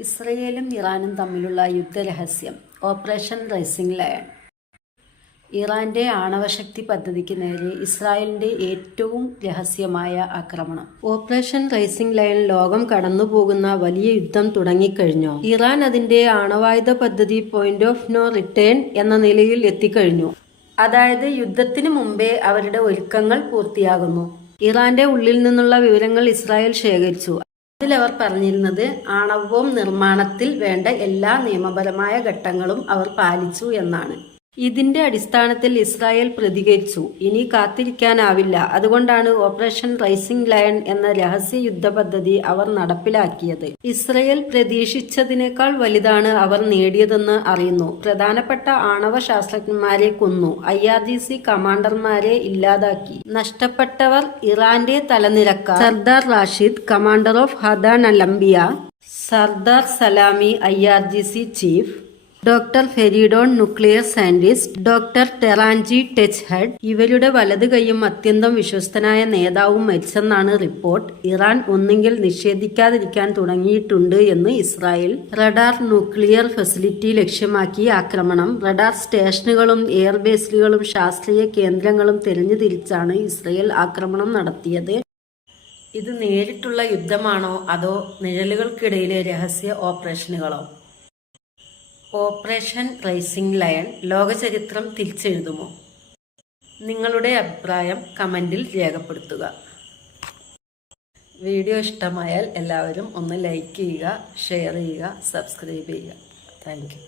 ഇസ്രയേലും ഇറാനും തമ്മിലുള്ള യുദ്ധരഹസ്യം ഓപ്പറേഷൻ റൈസിംഗ് ലയൺ. ഇറാന്റെ ആണവശക്തി പദ്ധതിക്ക് നേരെ ഇസ്രായേലിന്റെ ഏറ്റവും രഹസ്യമായ ആക്രമണം. ഓപ്പറേഷൻ റൈസിംഗ് ലയൺ ലോകം കടന്നുപോകുന്ന വലിയ യുദ്ധം തുടങ്ങിക്കഴിഞ്ഞു. ഇറാൻ അതിന്റെ ആണവായുധ പദ്ധതി പോയിന്റ് ഓഫ് നോ റിട്ടേൺ എന്ന നിലയിൽ എത്തിക്കഴിഞ്ഞു. അതായത് യുദ്ധത്തിന് മുമ്പേ അവരുടെ ഒരുക്കങ്ങൾ പൂർത്തിയാകുന്നു. ഇറാന്റെ ഉള്ളിൽ നിന്നുള്ള വിവരങ്ങൾ ഇസ്രായേൽ ശേഖരിച്ചു. അതിലവർ പറഞ്ഞിരുന്നത് ആണവ ബോംബ് നിർമ്മാണത്തിൽ വേണ്ട എല്ലാ നിയമപരമായ ഘട്ടങ്ങളും അവർ പാലിച്ചു എന്നാണ്. ഇതിന്റെ അടിസ്ഥാനത്തിൽ ഇസ്രായേൽ പ്രതികരിച്ചു. ഇനി കാത്തിരിക്കാനാവില്ല. അതുകൊണ്ടാണ് ഓപ്പറേഷൻ റൈസിംഗ് ലയൺ എന്ന രഹസ്യ യുദ്ധ പദ്ധതി അവർ നടപ്പിലാക്കിയത്. ഇസ്രായേൽ പ്രതീക്ഷിച്ചതിനേക്കാൾ വലുതാണ് അവർ നേടിയതെന്ന് അറിയുന്നു. പ്രധാനപ്പെട്ട ആണവ ശാസ്ത്രജ്ഞന്മാരെ കൊന്നു. IRGC കമാൻഡർമാരെ ഇല്ലാതാക്കി. നഷ്ടപ്പെട്ടവർ ഇറാന്റെ തലനിരക്കാർ സർദാർ റാഷിദ്, കമാൻഡർ ഓഫ് ഹദാൻ അലംബിയ, Sardar Salami, IRGC chief, doctor Fereydoun, nuclear scientist, doctor Tehranchi ടെച്ച്ഹെഡ്. ഇവരുടെ വലത് കൈയും അത്യന്തം വിശ്വസ്തനായ നേതാവും മരിച്ചെന്നാണ് റിപ്പോർട്ട്. ഇറാൻ ഒന്നെങ്കിൽ നിഷേധിക്കാതിരിക്കാൻ തുടങ്ങിയിട്ടുണ്ട് എന്ന് ഇസ്രായേൽ. റഡാർ ന്യൂക്ലിയർ ഫെസിലിറ്റി ലക്ഷ്യമാക്കി ആക്രമണം. റഡാർ സ്റ്റേഷനുകളും എയർബേസുകളും ശാസ്ത്രീയ കേന്ദ്രങ്ങളും തിരിച്ചാണ് ഇസ്രായേൽ ആക്രമണം നടത്തിയത്. ഇത് നേരിട്ടുള്ള യുദ്ധമാണോ അതോ നിഴലുകൾക്കിടയിലെ രഹസ്യ ഓപ്പറേഷനുകളോ? ഓപ്പറേഷൻ റൈസിംഗ് ലയൺ ലോകചരിത്രം തിരിച്ചെഴുതുമോ? നിങ്ങളുടെ അഭിപ്രായം കമന്റിൽ രേഖപ്പെടുത്തുക. വീഡിയോ ഇഷ്ടമായാൽ എല്ലാവരും ഒന്ന് ലൈക്ക് ചെയ്യുക, ഷെയർ ചെയ്യുക, സബ്സ്ക്രൈബ് ചെയ്യുക. Thank you.